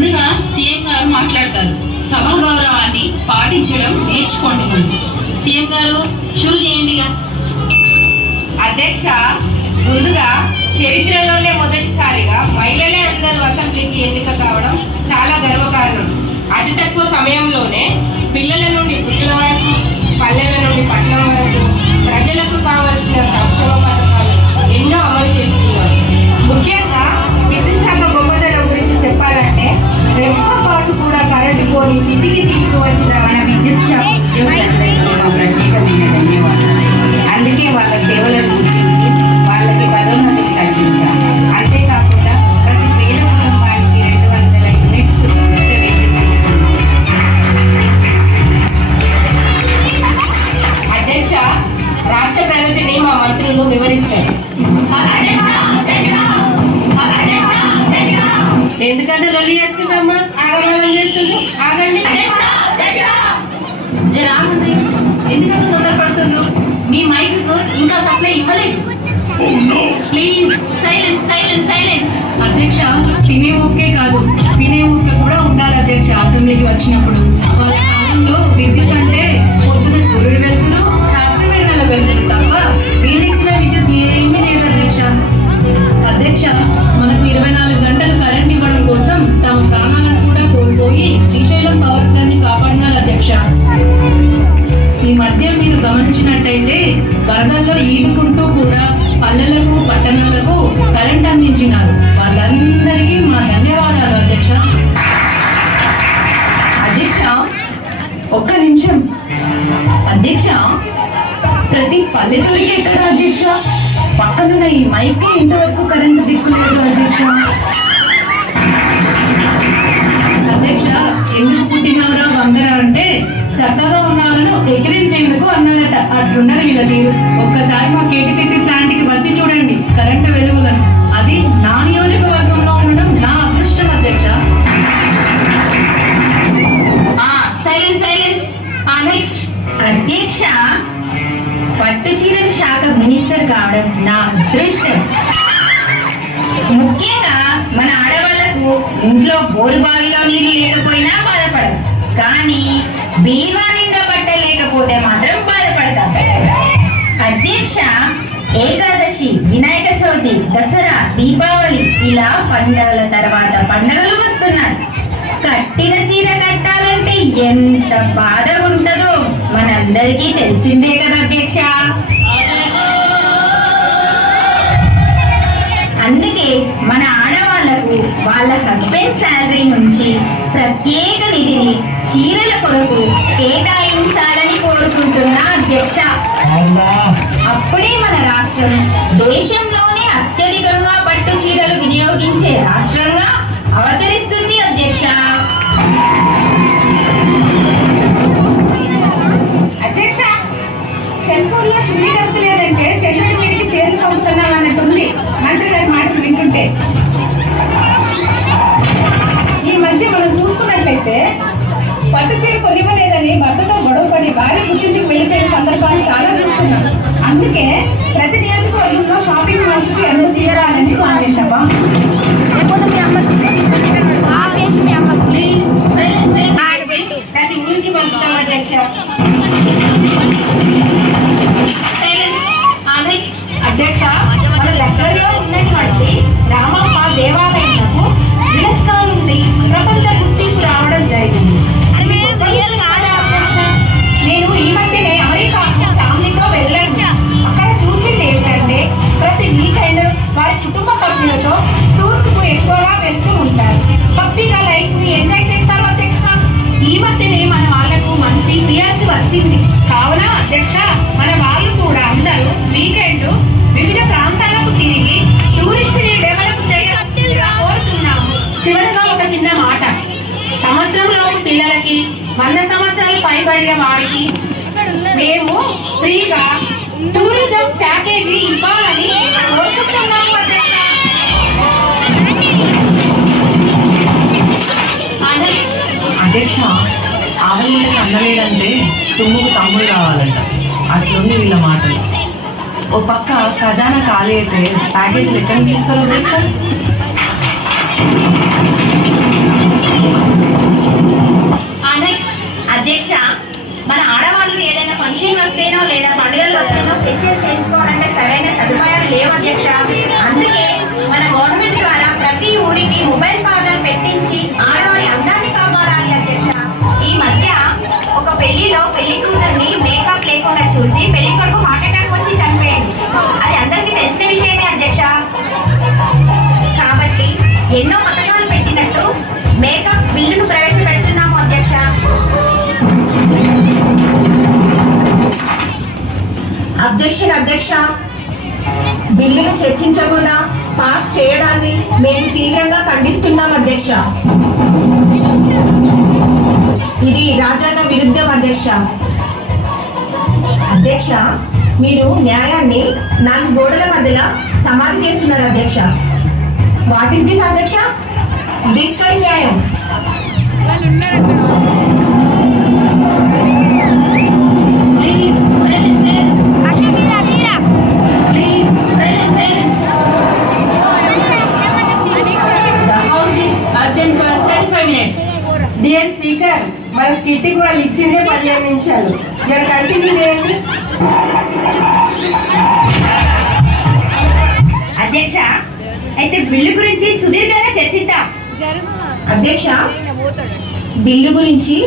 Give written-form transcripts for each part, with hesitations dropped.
ముందుగా సీఎం గారు మాట్లాడతారు. సభ గౌరవాన్ని పాటించడం నేర్చుకోండి. ముందు సీఎం గారు షురు చేయండి. అధ్యక్ష, ముందుగా చరిత్రలోనే మొదటిసారిగా మహిళలే అందరూ అసెంబ్లీకి ఎన్నిక కావడం చాలా గర్వకారణం. అతి తక్కువ సమయంలోనే పిల్లల నుండి వృద్ధుల వరకు, పల్లెల నుండి పట్టణం వరకు ప్రజలకు కావలసిన సంక్షేమ పథకాలు ఎన్నో అమలు చేస్తున్నారు. ముఖ్యంగా విద్యుత్ శాఖ గొప్పతనం గురించి చెప్పాలంటే రెప్పపాటు కూడా కరెంటు పోని స్థితికి తీసుకువచ్చిన మన విద్యుత్ శాఖ ఉద్యోగులందరికీ మా ప్రత్యేకమైన ధన్యవాదాలు. అందుకే వాళ్ళ సేవలను గుర్తించి వాళ్ళకి పదోన్నతిని కల్పించాము. అంతేకాకుండా ప్రతి పేద కుటుంబానికి 200 యూనిట్స్ ఉచిత విద్యుత్ అందుతున్నాం. అధ్యక్ష, రాష్ట్ర ప్రగతిని మా మంత్రులు వివరిస్తారు. ఎందుకంటే లొల్లి చేస్తున్నామా? ఆగమనం చేస్తున్నాం. ఆగండి. జరాగండి, ఎందుకంత తొందరపడుతున్నారు? మీ మైక్ ఇంకా సప్లై ఇవ్వలేదు. Please silence silence silence. అధ్యక్ష, తినే ఓకే కాదు, వినే ఓకే కూడా ఉండాలి అధ్యక్ష. అసెంబ్లీకి వచ్చినప్పుడు వాళ్ళ కాలంలో విద్యుత్ అంటే పొద్దున సూర్యుడు వెళ్తురు, రాత్రి వేళ వెళ్తురు తప్ప వీళ్ళిచ్చిన విద్యుత్ ఏమీ లేదు అధ్యక్ష. అధ్యక్ష, మనకు 24 గంటలు కరెంట్ ఇవ్వడం కోసం తమ ప్రాణాలను కూడా కోల్పోయి శ్రీశైలం పవర్ ప్లాంట్ ని కాపాడినారు అధ్యక్ష. ఈ మధ్య మీరు గమనించినట్టయితే వరదల్లో ఈదుకుంటూ కూడా పల్లెలకు పట్టణాలకు కరెంట్ అందించినారు. వాళ్ళందరికీ మా ధన్యవాదాలు అధ్యక్ష. అధ్యక్ష, ఒక్క నిమిషం. అధ్యక్ష, ప్రతి పల్లెటూరికి ఎక్కడ అధ్యక్ష? పక్కనున్న ఈ మైక్ ఇంతవరకు కరెంటు దిక్కులేదు అధ్యక్ష. అధ్యక్ష, ఎందుకు పుట్టినవరా వంగర అంటే చక్కగా ఉన్న వాళ్ళను ఎకిరించేందుకు అన్నాడట. అట్లున్నది వీళ్ళ తీరు. ఒక్కసారి మా కేటీపీపీ ప్లాంట్ కి వచ్చి చూడండి కరెంటు వెలుగులను. అది నా నియోజకవర్గంలో ఉండడం నా అదృష్టం అధ్యక్ష. Silence silence. నెక్స్ట్. అధ్యక్ష, పట్టు చీరల శాఖ మినిస్టర్ కావడం నా అదృష్టం. ముఖ్యంగా మన ఆడవాళ్లకు ఇంట్లో బోరు బావిలో నీళ్లు లేకపోయినా బాధపడదు, కానీ బీమా నిండా బట్టలు లేకపోతే మాత్రం బాధపడతాం. అధ్యక్ష, ఏకాదశి, వినాయక చవితి, దసరా, దీపావళి ఇలా పండుగల తర్వాత పండుగలు వస్తున్నాయి. కట్టిన చీర కట్టాలంటే ఎంత బాధ ఉంటుందో మనందరికీ తెలిసిందే కదా అధ్యక్ష. అందుకే మన ఆడవాళ్లకు వాళ్ళ హస్బెండ్ శాలరీ నుంచి ప్రత్యేక నిధిని చీరల కొరకు కేటాయించాలని కోరుకుంటున్నా అధ్యక్ష. అప్పుడే మన రాష్ట్రం దేశంలోనే అత్యధికంగా పట్టు చీరలు వినియోగించే రాష్ట్రంగా అవతరిస్తుంది అధ్యక్ష. అధ్యక్ష, చెల్పూర్లో చున్నీ దొరకలేదంటే చంద్రుడి మీదకి చీరలు పంపుతున్నాం అన్నట్టుంది మంత్రి గారి మాటలు వింటుంటే. ఈ మధ్య మనం చూసుకున్నట్లయితే పట్టు చీర కొనివ్వలేదని భర్తతో గొడవపడి భార్య పుట్టింటికి వెళ్ళిపోయిన సందర్భాలు చాలా చూస్తున్నాం. అందుకే ప్రతి నియోజకవర్గంలో షాపింగ్ మాల్స్కి అనుమతి తీయరాలని మానేసావా? Please silence. ప్రతి ఊరికి పంపుతాం అధ్యక్ష. నెక్స్ట్. అధ్యక్ష, మన దగ్గరలో ఉన్నటువంటి రామప్ప దేవాలయంలో యునెస్కో నుండి ప్రపంచ గుర్తింపు రావడం జరిగింది. నేను ఈ మధ్యనే అమెరికా ఫ్యామిలీతో వెళ్ళాను. అక్కడ చూసింది ఏంటంటే ప్రతి వీకెండ్ వారి కుటుంబ సభ్యులతో టూర్స్ కు ఎక్కువగా వెళ్తూ ఉంటారు. హ్యాపీగా లైఫ్ ని ఎంజాయ్ చేస్తారు అధ్యక్ష. ఈ మధ్యనే మన వాళ్లకు మంచి పిఆర్సీ వచ్చింది. కావున అధ్యక్ష, మన వాళ్ళు కూడా అందరూ వీకెండ్ వివిధ ప్రాంతాలకు తిరిగి టూరిస్టుని డెవలప్ చేయాలని కోరుతున్నాము. చివరిగా ఒక చిన్న మాట. సంవత్సరంలోపు పిల్లలకి 100 సంవత్సరాలు పైబడిన వారికి మేము ఫ్రీగా టూరిజం ప్యాకేజీ ఇవ్వాలని కోరుకుంటున్నాము అధ్యక్ష. అధ్యక్ష, ఆవులకి అందలేదంటే తుమ్ముకు తమ్ముడు కావాలంట. అట్లుంది వీళ్ళ మాటలు. ఓ పక్క ఖజానా ఖాళీ అయితే ప్యాకేజీలు ఎక్కడి నుంచి ఇస్తారు అధ్యక్ష? అధ్యక్ష, మన ఆడవాళ్ళు ఏదైనా ఫంక్షన్ వస్తేనో లేదా పండుగలు వస్తేనో ఫెషియల్ చేయించుకోవాలంటే సరైన సదుపాయాలు లేవు అధ్యక్ష. అందుకే మన గవర్నమెంట్ ద్వారా ప్రతి ఊరికి మొబైల్ పార్లర్ పెట్టించి ఆడవారి అందాన్ని కాపాడాలి అధ్యక్ష. ఈ మధ్య ఒక పెళ్లిలో పెళ్లి కూతుర్ని మేకప్ లేకుండా చూసి పెళ్లి కొడుకు హార్ట్ అటాక్ వచ్చి చనిపోయింది. అది అందరికీ తెలిసిన విషయమే అధ్యక్ష. కాబట్టి ఎన్నో పథకాలు పెట్టినట్టు మేకప్ బిల్లును ప్రవేశపెడుతున్నాము అధ్యక్ష. అధ్యక్ష, బిల్లును చర్చించకుండా పాస్ చేయడాన్ని మేము తీవ్రంగా ఖండిస్తున్నాం అధ్యక్ష. ఇది రాజ్యాంగ విరుద్ధం అధ్యక్ష. అధ్యక్ష, మీరు న్యాయాన్ని 4 గోడల మధ్యలో సమాధి చేస్తున్నారు అధ్యక్ష. వాట్ ఈస్ దిస్ అధ్యక్ష? ఇది ఎక్కడి న్యాయం? Please, silence. The house is urgent for 35 minutes. Dear speaker, మన స్కిట్కి వాళ్ళు ఇచ్చిందే 15 నిమిషాలు. జర కంటిన్యూ చేయండి. అధ్యక్ష, అయితే బిల్లు గురించి సుదీర్ఘంగా చర్చిద్దాం. అధ్యక్ష, బిల్లు గురించి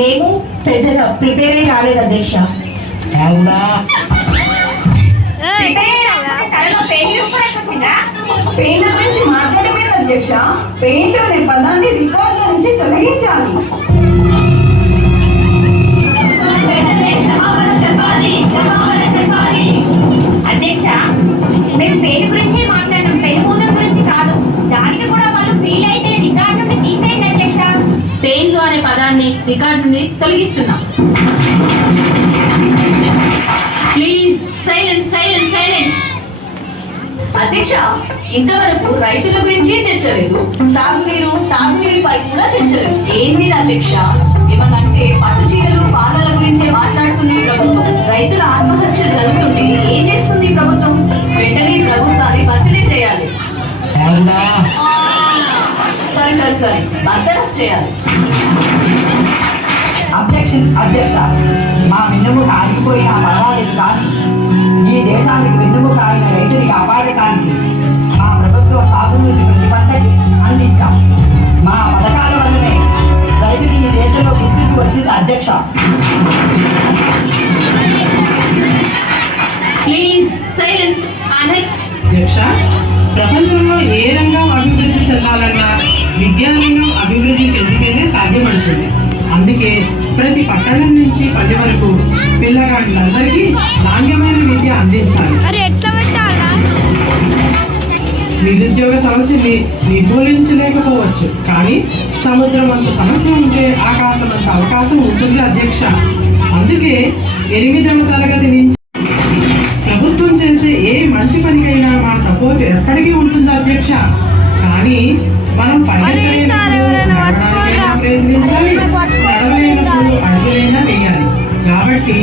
మేము పెద్దగా ప్రిపేర్ అయ్యి రాలేదు అధ్యక్ష. పెయిన్ల గురించి మాట్లాడమే అధ్యక్ష. పెయిన్లు అనే పదాన్ని రికార్డుల నుంచి తొలగించాలి. అధ్యక్ష, మేము పెయిన్ గురించి మాట్లాడడం, పెయిన్ మూలం గురించి కాదు. దానికి కూడా వాళ్ళు ఫీల్ అయితే రికార్డు నుండి తీసేయండి అధ్యక్ష. పెయిన్లు అనే పదాన్ని రికార్డు నుండి తొలగిస్తున్నాం. Please silence. అధ్యక్ష, ఇంతవరకు రైతుల గురించి చర్చలేదు, సాగునీరు తాగునీరుపై కూడా చర్చలేదు. ఏంది అధ్యక్ష? ఏమనంటే పట్టు చీరలు పాలల గురించే మాట్లాడుతుంది ప్రభుత్వం. రైతుల ఆత్మహత్యలు జరుగుతుంటే ఏం చేస్తుంది ప్రభుత్వం? వెంటనే ప్రభుత్వాన్ని బర్తడే చేయాలి. సరే బర్తరఫ్ చేయాలి. అధ్యక్ష, మా వెన్నెముక ఆగిపోయినా పర్వాలేదు, కానీ ఈ దేశానికి వెన్నెముక అయిన రైతుని కాపాడటానికి మా ప్రభుత్వ సాగునీటి ప్రతి పంటకి అందించాం. మా పథకాల వల్లనే రైతుకి ఈ దేశంలో గుర్తింపు వచ్చింది అధ్యక్ష. Please silence. నెక్స్ట్. అధ్యక్ష, ప్రపంచంలో ఏ రంగం అభివృద్ధి చెందాలన్నా విద్యారంగం అభివృద్ధి చెందితేనే సాధ్యపడుతుంది. అందుకే ప్రతి పట్టణం నుంచి పల్లె వరకు పిల్లగాళ్ళందరికీ నాణ్యమైన విద్య అందించాలి. నిరుద్యోగ సమస్యని నిర్మూలించలేకపోవచ్చు, కానీ సముద్రం అంత సమస్య ఉంటే ఆకాశం అంత అవకాశం ఉంటుంది అధ్యక్ష. అందుకే 8వ తరగతి నుంచి ప్రభుత్వం చేసే ఏ మంచి పనికైనా మా సపోర్ట్ ఎప్పటికీ ఉంటుంది అధ్యక్ష. కానీ మనం ప్రయత్నించాలి, నడవలేనప్పుడు అడుగులైనా వేయాలి. కాబట్టి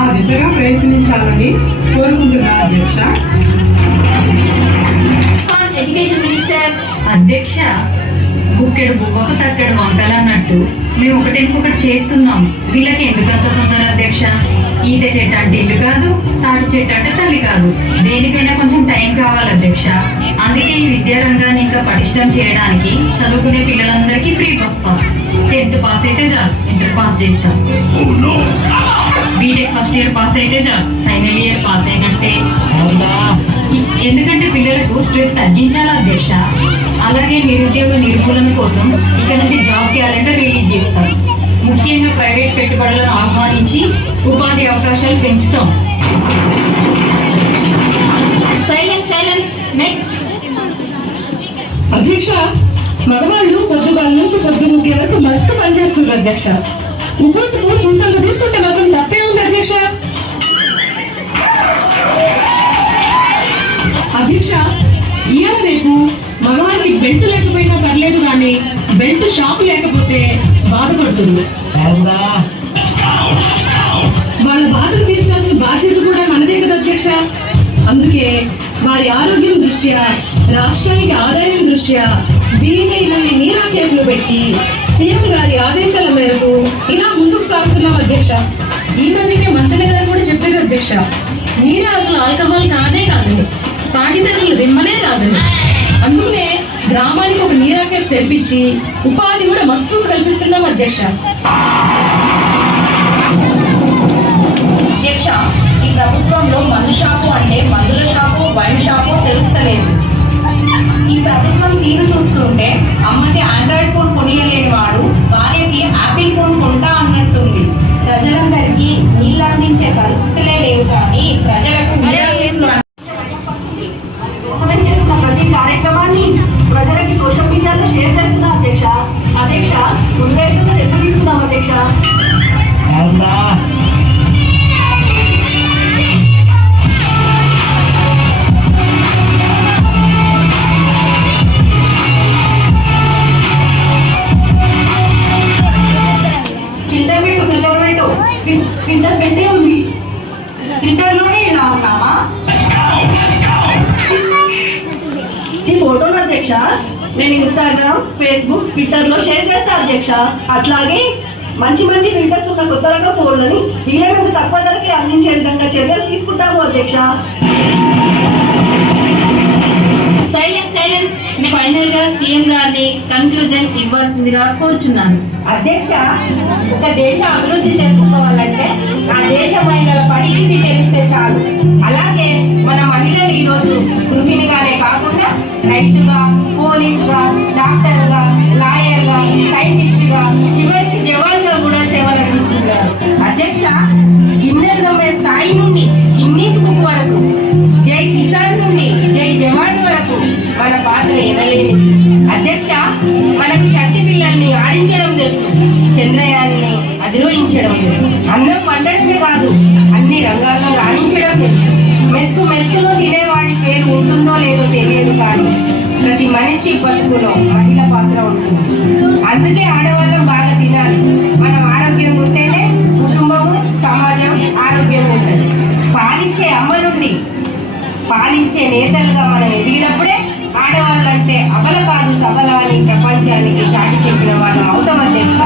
ఆ దిశగా ప్రయత్నించాలని కోరుకుంటున్నా అధ్యక్ష. Education minister. అధ్యక్ష, బుక్కెడు బువ్వకు తక్కెడు వంకలు అన్నట్టు మేము ఒకటి చేస్తున్నాం. వీళ్ళకి ఎందుకంత తొందర అధ్యక్ష? ఈత చెట్టు అంటే ఇల్లు కాదు, తాటి చెట్టు అంటే తల్లి కాదు. దేనికైనా కొంచెం టైం కావాలి అధ్యక్ష. అందుకే ఈ విద్యారంగాన్ని ఇంకా పటిష్టం చేయడానికి చదువుకునే పిల్లలందరికీ ఫ్రీ పాస్. 10th పాస్ అయితే చాలు, ఇంటర్ పాస్ చేస్తాం. బీటెక్ ఫస్ట్ ఇయర్ పాస్ అయితే చాలు, ఫైనల్ ఇయర్ పాస్ అయినట్టే. ఎందుకంటే పిల్లలకు స్ట్రెస్ తగ్గించాలి అధ్యక్ష. అలాగే నిరుద్యోగ నిర్మూలన కోసం ఇక నుండి జాబ్ క్యాలెండర్ రిలీజ్ చేస్తాం. ముఖ్యంగా ప్రైవేట్ పెట్టుబడులను ఆహ్వానించి ఉపాధి అవకాశాలు పెంచుతాం. సైలెన్స్. నెక్స్ట్. అధ్యక్ష, మగవాళ్ళు పొద్దుగాల నుంచి పొద్దుగుంకే వరకు మస్తు పనిచేస్తున్నారు అధ్యక్ష. ఉపవాసకు పూసంత తీసుకుంటే మాత్రం తప్పే ఉంది అధ్యక్ష. అధ్యక్ష, ఇవాళ రేపు మగవారికి బెల్ట్ లేకపోయినా పర్లేదు, కానీ బెల్ట్ షాప్ లేకపోతే బాధపడుతుంది. వాళ్ళ బాధలు తీర్చాల్సిన బాధ్యత కూడా మనదే కదా అధ్యక్ష. అందుకే వారి ఆరోగ్యం దృష్ట్యా, రాష్ట్రానికి ఆదాయం దృష్ట్యా వీలైనన్ని నీరా కేసులు పెట్టి సీఎం గారి ఆదేశాల మేరకు ఇలా ముందుకు సాగుతున్నాం అధ్యక్ష. ఈ మధ్యకే మంత్రి గారు కూడా చెప్పారు అధ్యక్ష, నీరు అసలు ఆల్కహాల్ కాదే కాదని, తాగితే అసలు రిమ్మనే రాదని. అందుకనే గ్రామానికి ఒక నీరాకే తెప్పించి ఉపాధి కూడా మస్తుగా కల్పిస్తున్నాం అధ్యక్ష. అధ్యక్ష, ఈ ప్రభుత్వంలో మందు షాపు అంటే మందుల షాపు, వైన్ షాపు తెలుస్తలేదు. ఈ ప్రభుత్వం తీరు చూస్తుంటే అమ్మకి ఆండ్రాయిడ్ ఫోన్ కొనియలేని వాడు భార్యకి యాపిల్ ఫోన్ కొంటా అన్నట్టుంది. ప్రజలందరికీ నీళ్ళు అందించే పరిస్థితులే లేవు, కానీ ప్రజలకు చేస్తున్న ప్రతి కార్యక్రమాన్ని ప్రజలకి సోషల్ మీడియాలో షేర్ చేస్తున్నా అధ్యక్ష. అధ్యక్ష, ముందైతే ఎందుకు తీసుకున్నాం అధ్యక్ష? ఫిల్టర్ పెట్టే ఉంది. ఫిల్టర్లోనే ఇలా ఉన్నామా? ఈ ఫోటోలు అధ్యక్ష నేను ఇన్స్టాగ్రామ్, ఫేస్బుక్, ట్విట్టర్లో షేర్ చేస్తాను అధ్యక్ష. అట్లాగే మంచి మంచి ఫిల్టర్స్ ఉన్న కొత్త రకం ఫోన్లని వీలైనంత తక్కువ ధరకి అందించే విధంగా చర్యలు తీసుకుంటాము అధ్యక్ష. సైలెన్స్. ఫైనల్ గా సీఎం గారిని కన్క్లూజన్ ఇవ్వాల్సిందిగా కోరుచున్నాను. అధ్యక్ష, ఒక దేశ అభివృద్ధి తెలుసుకోవాలంటే ఆ దేశ మహిళల పరిస్థితి తెలిస్తే చాలు. అలాగే మన మహిళలు ఈరోజు గృహిణిగానే కాకుండా రైతుగా, పోలీసుగా, డాక్టర్గా, లాయర్గా, సైంటిస్ట్గా, చివరికి జవాన్గా కూడా సేవలు అందిస్తున్నారు. అధ్యక్ష, గిన్నెలు గమ్మే స్థాయి నుండి గిన్నీస్ బుక్ వరకు, జై కిసాన్ నుండి జై జవాన్ వరకు మన పాత్ర ఎనలేనిది. అధ్యక్ష, మనకు చంటి పిల్లల్ని ఆడించడం తెలుసు, చంద్రయాన్ని అధిరోహించడం తెలుసు, అన్నం వండడమే కాదు అన్ని రంగాల్లో రాణించడం తెలుసు. మెతుకులో తినేవాడి పేరు ఉంటుందో లేదో తెలియదు, కానీ ప్రతి మనిషి బతుకులో మహిళ పాత్ర ఉంటుంది. అందుకే ఆడవాళ్ళం బాగా తినాలి. మనం ఆరోగ్యంగా ఉంటేనే కుటుంబము, సమాజం ఆరోగ్యంగా ఉంటుంది. పాలించే అమ్మ నుండి పాలించే నేతలుగా మనం ఎదిగినప్పుడే ఆడవాళ్ళంటే అబల కాదు సబల అని ప్రపంచానికి చాటి చెప్పిన వాళ్ళం అవుతాం అధ్యక్ష.